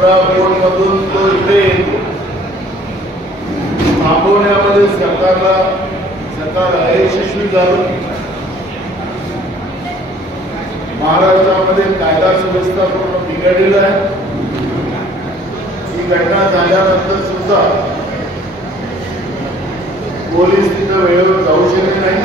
उपरा बोर्डमधून तो इथे येतो थांबवण्यामध्ये सरकार अयशस्वी झालं। महाराष्ट्रामध्ये कायदा सुव्यवस्था पूर्ण बिघडलेली आहे। ही घटना झाल्यानंतर सुद्धा पोलीस तिथं वेळेवर जाऊ शकले नाही।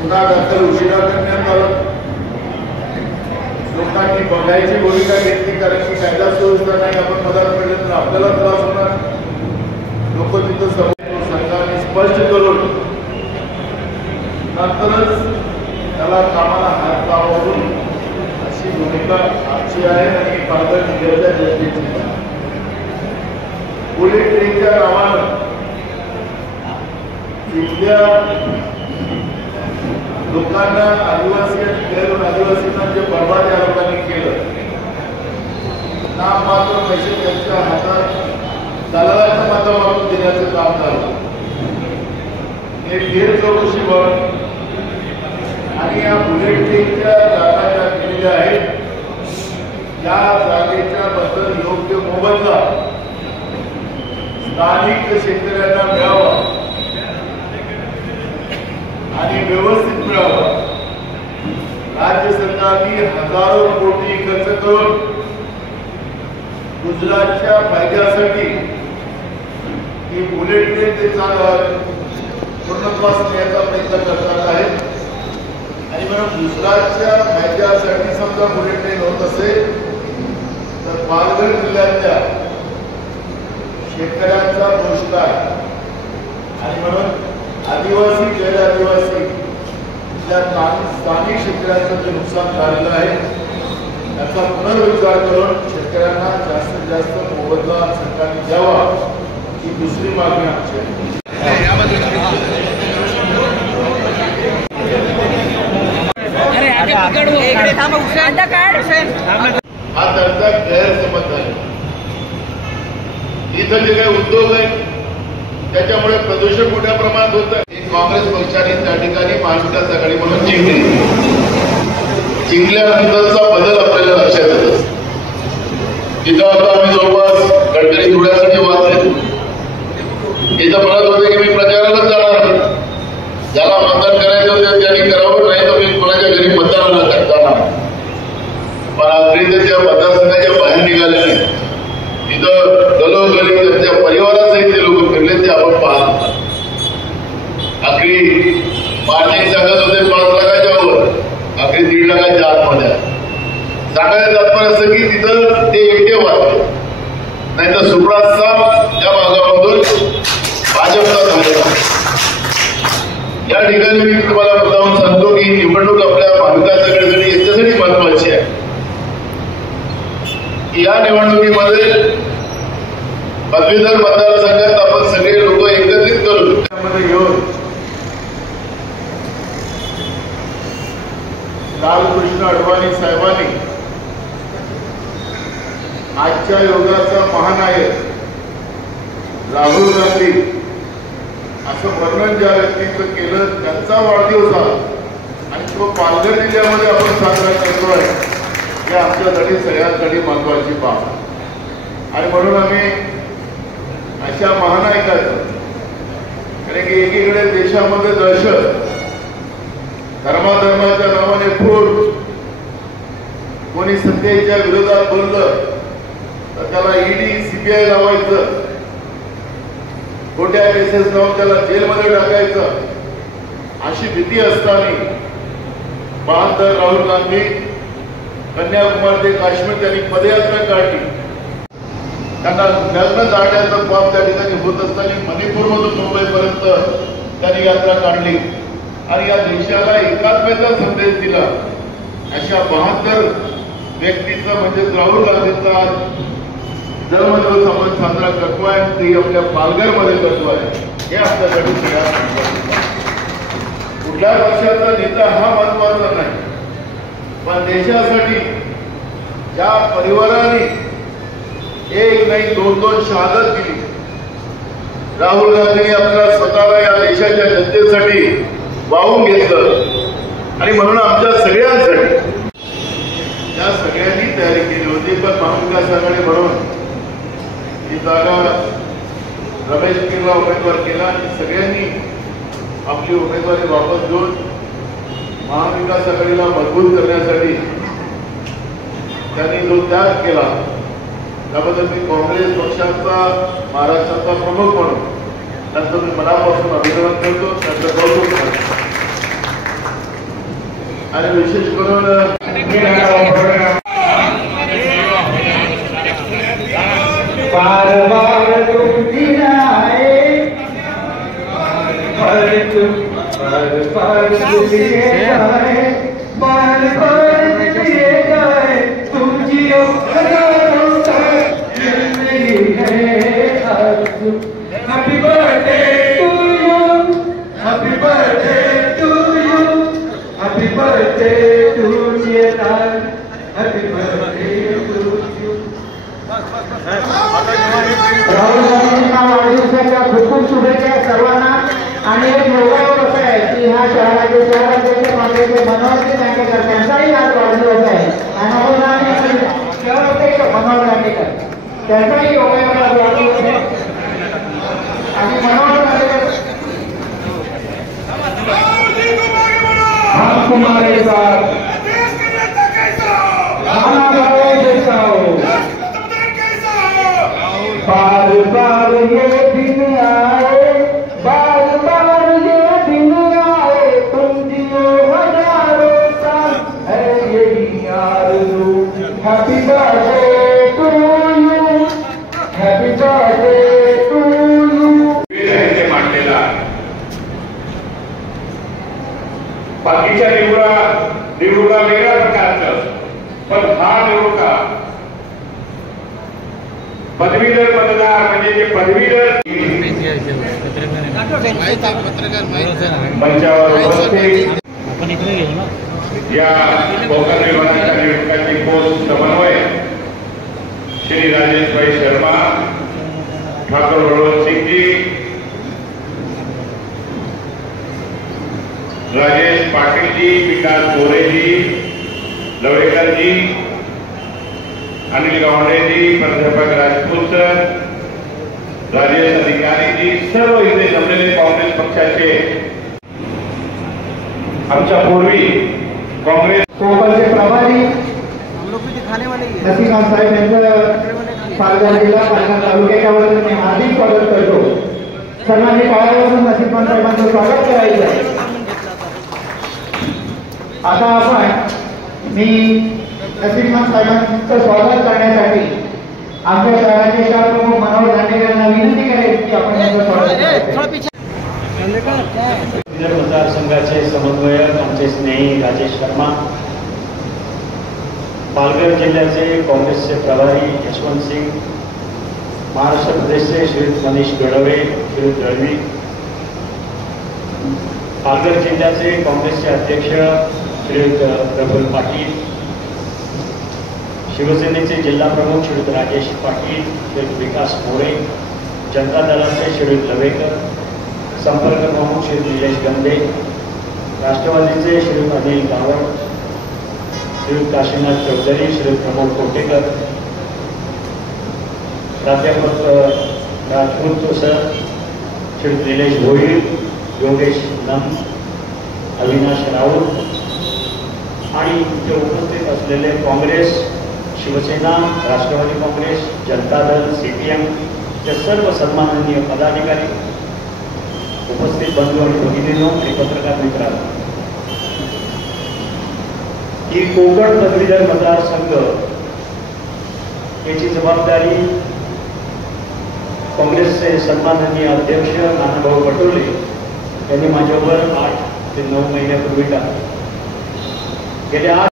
गुन्हा दाखल उशिरा करण्यात आला। लोकांनी बघायची भूमिका घेतली, कारण की कायदा सुव्यवस्था नाही, आपण मदत पडले तर आपल्याला त्रास होणार। लोक तिथं सरकारने स्पष्ट करून नंतरच त्याला कामाला हात लावून अशी भूमिका आमची आहे आणि पालघर जिल्ह्याच्या जनतेची आहे। पोलीस ट्रेनच्या नावानं तिथल्या लोकांना आदिवासींना जे बर्बाद या लोकांनी केलं, नाममात्र पैसे त्यांच्या हातात दलालाच्या माध्यमातून देण्याचं काम झालं। हे फेर चौकशी व्हावी आणि या बुलेट ट्रेनच्या जागा ज्या केलेल्या आहेत त्या जागेच्या बद्दल योग्य मोबदला स्थानिक शेतकऱ्यांना मिळावा आणि व्यवस्थित मिळावा। राज्य सरकारने हजारो कोटी खर्च करून गुजरातच्या फायद्यासाठी ही बुलेट ट्रेन ते पूर्णत्वास नेण्याचा प्रयत्न करतात आहेत। आणि म्हणून गुजरातच्या फायद्यासाठी समजा बुलेट ट्रेन होत असेल तर पालघर जिल्ह्यातल्या शेतकऱ्यांचा दोष काय? आणि म्हणून आदिवासी गैर आदिवासी स्थानिक शेतकऱ्यांचं जे नुकसान झालेलं आहे त्याचा पुनर्विचार करून शेतकऱ्यांना जास्तीत जास्त मोबदला सरकारने द्यावा ही दुसरी मागणी आमची आहे। हा त्यांचा गैरसमज आहे। इथं जे काही उद्योग आहे त्याच्यामुळे प्रदूषण मोठ्या प्रमाणात होत आहे। काँग्रेस पक्षाने त्या ठिकाणी महाविकास आघाडी म्हणून जिंकली। जिंकल्यानंतरचा बदल आपल्याला लक्षात येत असतो। तिथं आता आम्ही जवळपास गडकरी धुळ्यासाठी वाचले, इथं म्हणत होते की मी प्रचारालाच जाणार नाही, ज्याला मतदान करायचं होतं त्यांनी करावं, नाही तर मी कोणाच्या घरी मतदानाला जाणार। पण आखरी तर त्या मतदारसंघाच्या बाहेर निघाले नाही। तिथं गलोगली त्यांच्या परिवारासहित ते लोक फिरले, ते आपण पाहत। आखरी मार्जिन सांगत होते 5 लाखाच्या वर, आखरी 1.5 लाखाच्या आतमध्ये सांगायचं तात्पर्य असं की तिथं ते एकटे वाटते, नाही तर सुप्रासा या भागामधून भाजपचा झालेला। या ठिकाणी मी तुम्हाला मुद्दामून सांगतो की निवडणूक आपल्या महाविकास आघाडीसाठी याच्यासाठी महत्वाची आहे की या निवडणुकीमध्ये पदवीधर मतदारसंघात आपण सगळे लोक एकत्रित करू त्यामध्ये घेऊन लालकृष्ण अडवाणी साहेबांनी आजच्या युगाचा महानायक राहुल गांधी असं वर्णन ज्या व्यक्तीचं केलं त्यांचा वाढदिवस आणि तो पालघर जिल्ह्यामध्ये आपण साजरा करतोय, हे आमच्यासाठी सगळ्यांसाठी महत्वाची बाब। आणि म्हणून आम्ही अशा महानायकाचं, कारण की एकीकडे देशामध्ये दहशत, धर्माच्या नावाने फूट, कोणी सत्तेच्या विरोधात बोललं तर त्याला ईडी सीबीआय लावायचं, खोट्या केसेस लावून त्याला जेलमध्ये टाकायचं, अशी भीती असताना 72 राहुल गांधी कन्याकुमारी ते काश्मीर त्यांनी पदयात्रा काढली। त्यांना लग्न जाण्याचा पाप त्या ठिकाणी होत असताना मणिपूरमधून मुंबईपर्यंत त्यांनी यात्रा काढली आणि या देशाला एकात्मतेचा संदेश दिला। अशा 72 व्यक्तीचं म्हणजे राहुल गांधीचा जन्मदिवस आपण साजरा करतोय, ते आपल्या पालघरमध्ये करतोय। हे आपल्यासाठी कुठल्या पक्षाचा नेता हा महत्वाचा नाही, पण देशासाठी ज्या परिवाराने एक नाही 2-2 शहादत दिली, राहुल गांधींनी आपल्या स्वतःला या देशाच्या जनतेसाठी वाहून घेतलं आणि म्हणून आमच्या सगळ्यांसाठी या सगळ्यांनी तयारी केली होती, पण महाविकास आघाडी म्हणून ही जागा रमेश गिरला उमेदवार केला आणि सगळ्यांनी आपली उमेदवारी वापस घेऊन महाविकास आघाडीला मजबूत करण्यासाठी त्यांनी जो त्याग केला त्याबद्दल मी काँग्रेस पक्षाचा महाराष्ट्राचा प्रमुख म्हणून त्यांचं मी मनापासून अभिनंदन करतो, त्यांचं कौतुक करतो. आणि विशेष करून बार बार तुम गिराए बार बार दिए जाए बार बार दिए जाए तुम जियो हजारों साल जिंदगी है आरज़ू. Happy birthday to you, happy birthday to you, happy birthday to Chetan, happy birthday to you. Rahul गांधींना वाढदिवसाच्या खूप खूप शुभेच्छा सर्वांना. आणि एक योगायोग असं आहे की ह्या शहराचे शहराध्यक्ष काँग्रेसचे मनोहर दांडेकर त्यांचाही आज वाढदिवस आहे. आणि राहुल गांधी शहराध्यक्ष मनोहर दांडेकर त्यांचाही योगायोग आज वाढदिवस आहे. आणि मनोहर दांडेकर हम तुम्हारे साथ बार बार ये दिन आए, बार बार ये दिन आए, तुम जियो हजारों साल है यही आरज़ू. Happy birthday to you, happy birthday to you. मांडलेला बाकीच्या निवडणुका वेगळ्या प्रकारचं, पण हा निवडणुका पदवीधर मतदार म्हणजे जे पदवीधर मंचावर या कोकण विभागाच्या निवडणुकांची पोस्ट समन्वय श्री राजेश भाई शर्मा, ठाकुर बलवंत सिंह जी, राजेश पाटिल जी, विकास मोरे जी, लवेकर जी, अनिल गावडे जी, प्राध्यापक राजपूत सर, राजेश अधिकारी जी, सर्व इथे जमलेले काँग्रेस पक्षाचे आमच्या पूर्वी काँग्रेस कोकणचे प्रभारी नसीम साहेब यांचं पालघर जिल्हा पालघर तालुक्याच्या वतीने मी हार्दिक स्वागत करतो. सर्वांनी पायावरून नसीम साहेबांचं स्वागत करायचं आहे. आता आपण मी नसीम साहेबांचं स्वागत करण्यासाठी आमच्या शहराचे शहर प्रमुख मनोहर दांडेकर यांना विनंती करेल की आपण त्यांचं स्वागत मतदारसंघाचे समन्वयक आमचे स्नेही राजेश शर्मा, पालघर जिल्ह्याचे काँग्रेसचे प्रभारी यशवंत सिंग, महाराष्ट्र प्रदेशचे श्रीयुत मनीष गडवे, श्रीयुत दळवी, पालघर जिल्ह्याचे काँग्रेसचे अध्यक्ष श्रीयुत प्रफुल्ल पाटील, शिवसेनेचे जिल्हा प्रमुख श्रीयुत राजेश पाटील, श्रीयुत विकास मोरे, जनता दलाचे श्रीयुत लवेकर, संपर्क प्रमुख श्रीयुत निलेश गंदे, राष्ट्रवादीचे श्रीयुत अनिल गावड, श्रीयुत काशीनाथ चौधरी, श्रीयुत प्रमोद कोटेकर, प्राध्यापक राजपूत सर, श्रीयुत निलेश भोईर, योगेश नम, अविनाश राऊत आणि इथे उपस्थित असलेले काँग्रेस, शिवसेना, राष्ट्रवादी काँग्रेस, जनता दल, CPM चे सर्व सन्माननीय पदाधिकारी, उपस्थित बंधू आणि भगिनींनो आणि पत्रकार मित्रांनो, ही कोकण पदवीधर मतदारसंघ याची जबाबदारी काँग्रेसचे सन्माननीय अध्यक्ष नानाभाऊ पटोले यांनी माझ्यावर 8 ते 9 महिन्यापूर्वी टाकली. गेल्या 8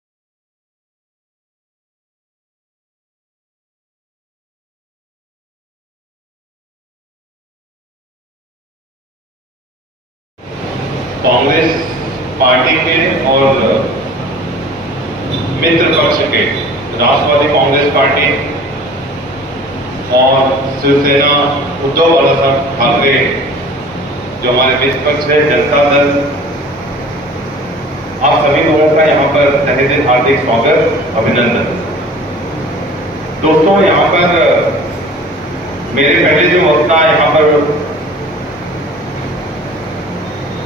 कांग्रेस पार्टी के और मित्र पक्ष के राष्ट्रवादी कांग्रेस पार्टी और शिवसेना उद्धव बालासाहेब ठाकरे जो हमारे मित्र पक्ष है, जनता दल, आप सभी लोगों का यहाँ पर तहे दिल हार्दिक स्वागत, अभिनंदन. दोस्तों, यहाँ पर मेरे पहले जो वक्ता यहाँ पर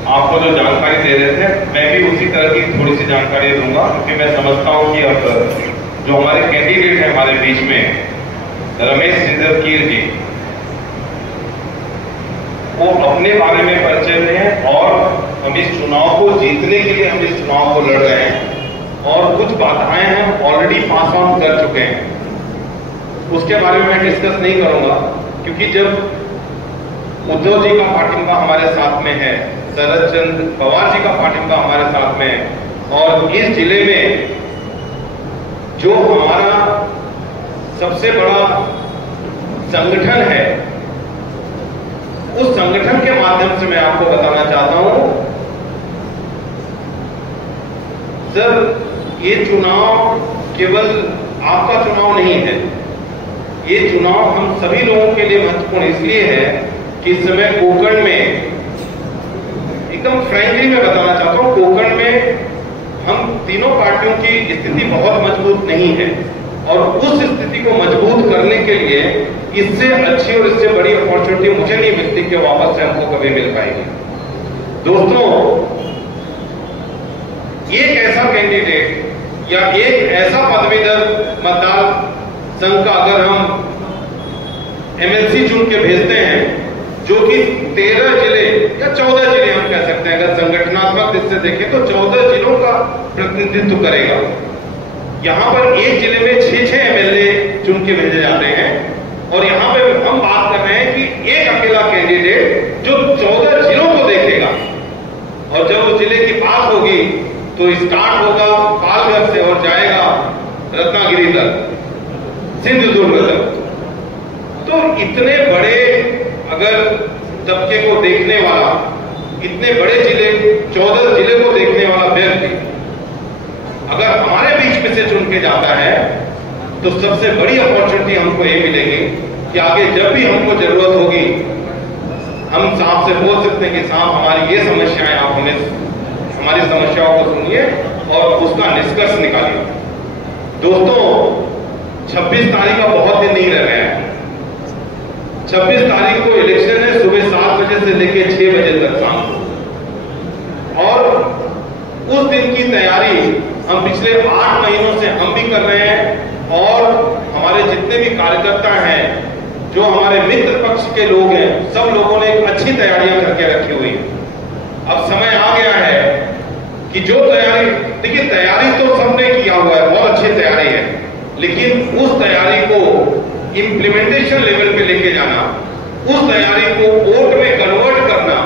आपको जो जानकारी दे रहे थे, मैं भी उसी तरह की थोड़ी सी जानकारी दूंगा, क्योंकि मैं समझता हूं कि अब जो हमारे कैंडिडेट हैं हमारे बीच में, रमेश श्रीधर कीर जी, वो अपने बारे में परिचय दें और हम इस चुनाव को जीतने के लिए हम इस चुनाव को लड़ रहे हैं और कुछ बाधाएं हम ऑलरेडी पास ऑन कर चुके हैं, उसके बारे में मैं डिस्कस नहीं करूंगा, क्योंकि जब उद्धव जी का पार्टिंबा हमारे साथ में है, शरद चंद्र पवार जी का पार्टिंबा हमारे साथ में है, और इस जिले में जो हमारा सबसे बड़ा संगठन है, उस संगठन के माध्यम से मैं आपको बताना चाहता हूं, सर ये चुनाव केवल आपका चुनाव नहीं है, ये चुनाव हम सभी लोगों के लिए महत्वपूर्ण इसलिए है कि इस समय कोकण में, एकदम फ्रैंकली मैं बताना चाहता हूं, कोकण में हम तीनों पार्टियों की स्थिति बहुत मजबूत नहीं है, और उस स्थिति को मजबूत करने के लिए इससे अच्छी और इससे बड़ी अपॉर्चुनिटी मुझे नहीं मिलती कि वापस से हमको कभी मिल पाएगी। दोस्तों, एक ऐसा कैंडिडेट या एक ऐसा पदवीधर मतदार संघ का अगर हम एमएलसी चुन के भेजते हैं, जो कि 13 जिले या 14 जिले हम कह सकते हैं, अगर संगठनात्मक दृष्टि से देखें तो 14 जिलों का प्रतिनिधित्व करेगा। यहां पर एक जिले में 6-6 एमएलए चुन के भेजे जाते हैं, और यहां पे हम बात कर रहे हैं कि एक अकेला कैंडिडेट जो 14 जिलों को देखेगा, और जब उस जिले की बात होगी तो स्टार्ट होगा पालघर से और जाएगा रत्नागिरी तक, सिंधुदुर्ग तक। तो इतने बड़े अगर तबके को देखने वाला, इतने बड़े जिले 14 जिले को देखने वाला व्यक्ति अगर हमारे बीच में से चुन के जाता है, तो सबसे बड़ी अपॉर्चुनिटी हमको ये मिलेगी कि आगे जब भी हमको जरूरत होगी, हम साहब से बोल सकते हैं कि साहब हमारी ये समस्याएं, आप हमें हमारी समस्याओं को सुनिए और उसका निष्कर्ष निकालिए। दोस्तों, 26 तारीख का बहुत दिन नहीं रह गया है। 26 तारीख को इलेक्शन है, सुबह 7 बजे से लेकर 6 बजे तक शाम को, और उस दिन की तैयारी हम पिछले 8 महीनों से हम भी कर रहे हैं, और हमारे जितने भी कार्यकर्ता हैं, जो हमारे मित्र पक्ष के लोग हैं, सब लोगों ने एक अच्छी तैयारियां करके रखी हुई है। अब समय आ गया है कि जो तैयारी, देखिए तैयारी तो सबने किया हुआ है, बहुत अच्छी तैयारी है, लेकिन उस तैयारी को इंप्लीमेंटेशन लेवल पे लेके जाना, उस तैयारी को वोट में कन्वर्ट करना,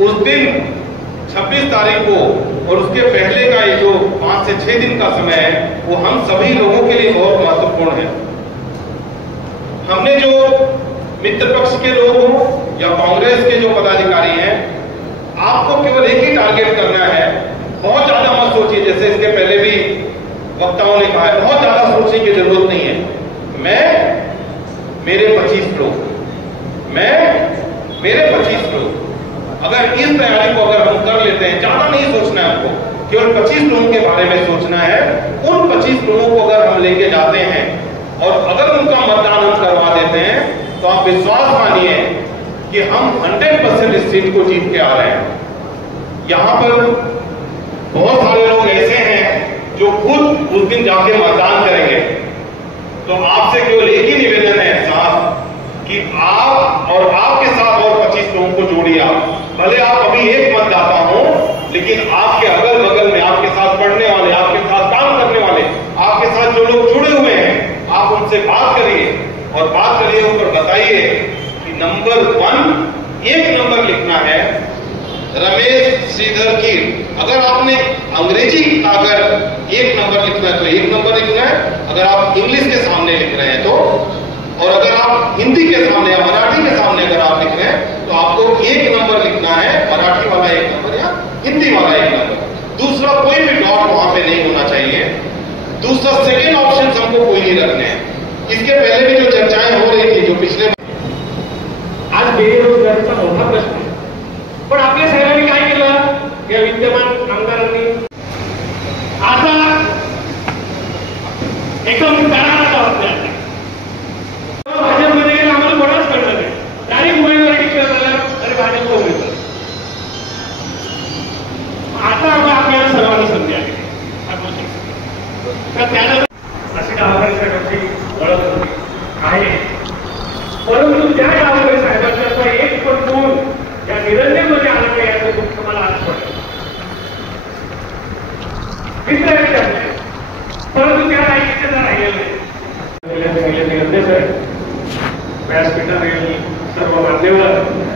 उस दिन 26 तारीख को और उसके पहले का ये जो 5 से 6 दिन का समय है, वो हम सभी लोगों के लिए बहुत महत्वपूर्ण है। हमने जो मित्र पक्ष के लोग हों या कांग्रेस के जो पदाधिकारी हैं, आपको केवल एक ही टारगेट करना है, बहुत ज्यादा मत सोचिए, जैसे इसके पहले भी वक्ताओं ने कहा है, बहुत ज्यादा सोचने की जरूरत नहीं है। मेरे 25 लोग, मेरे 25 लोग, अगर इस तैयारी को अगर हम कर लेते हैं, ज्यादा नहीं सोचना है हमको, केवल 25 लोगों के बारे में सोचना है। उन 25 लोगों को अगर हम लेके जाते हैं और अगर उनका मतदान हम करवा देते हैं, तो आप विश्वास मानिए कि हम 100% इस सीट को जीत के आ रहे हैं। यहां पर बहुत सारे लोग ऐसे हैं जो खुद उस दिन जाके मतदान करेंगे, तो आपसे केवल एक ही निवेदन है साहब कि आप और आपके साथ और 25 लोगों को जोड़िए। आप भले आप अभी एक मतदाता हो, लेकिन आपके अगल बगल में आपके साथ पढ़ने वाले, आपके साथ काम करने वाले, आपके साथ जो लोग जुड़े हुए हैं, आप उनसे बात करिए और बात करिए, ऊपर बताइए कि नंबर 1, एक नंबर लिखना है रमेश श्रीधर कीर। अगर आपने अंग्रेजी अगर एक नंबर लिखना है तो एक नंबर लिखना है, अगर आप इंग्लिश के सामने लिख रहे हैं तो, और अगर आप हिंदी के सामने या मराठी के सामने अगर आप लिख रहे हैं तो आपको एक नंबर लिखना है, मराठी वाला एक नंबर या हिंदी वाला एक नंबर। दूसरा कोई भी डॉट वहां पे नहीं होना चाहिए। दूसरा सेकेंड ऑप्शन हमको कोई नहीं रखने हैं। इसके पहले भी जो चर्चाएं हो रही थी, जो पिछले आज बेरोजगारीचा मोठा प्रश्न आहे, पण आपल्या शहराने काय केलं, या विद्यमान आमदारांनी आता एकदम कराराचा वापर अशी डावकरे साहेबांची ओळख होती आहे. परंतु त्या डावकरे साहेबांचा एक पण गुण या निरंजनमध्ये आला नाही याचं दुःख मला आज पडलं. परंतु त्या लायकीचे जर राहिलेलं नाही. सर व्यासपीठावरील सर्व मान्यवर,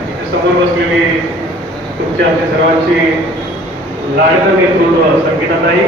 इथे समोर बसलेली तुमच्या आमच्या सर्वांची लाडकं नेतृत्व संगीताताई,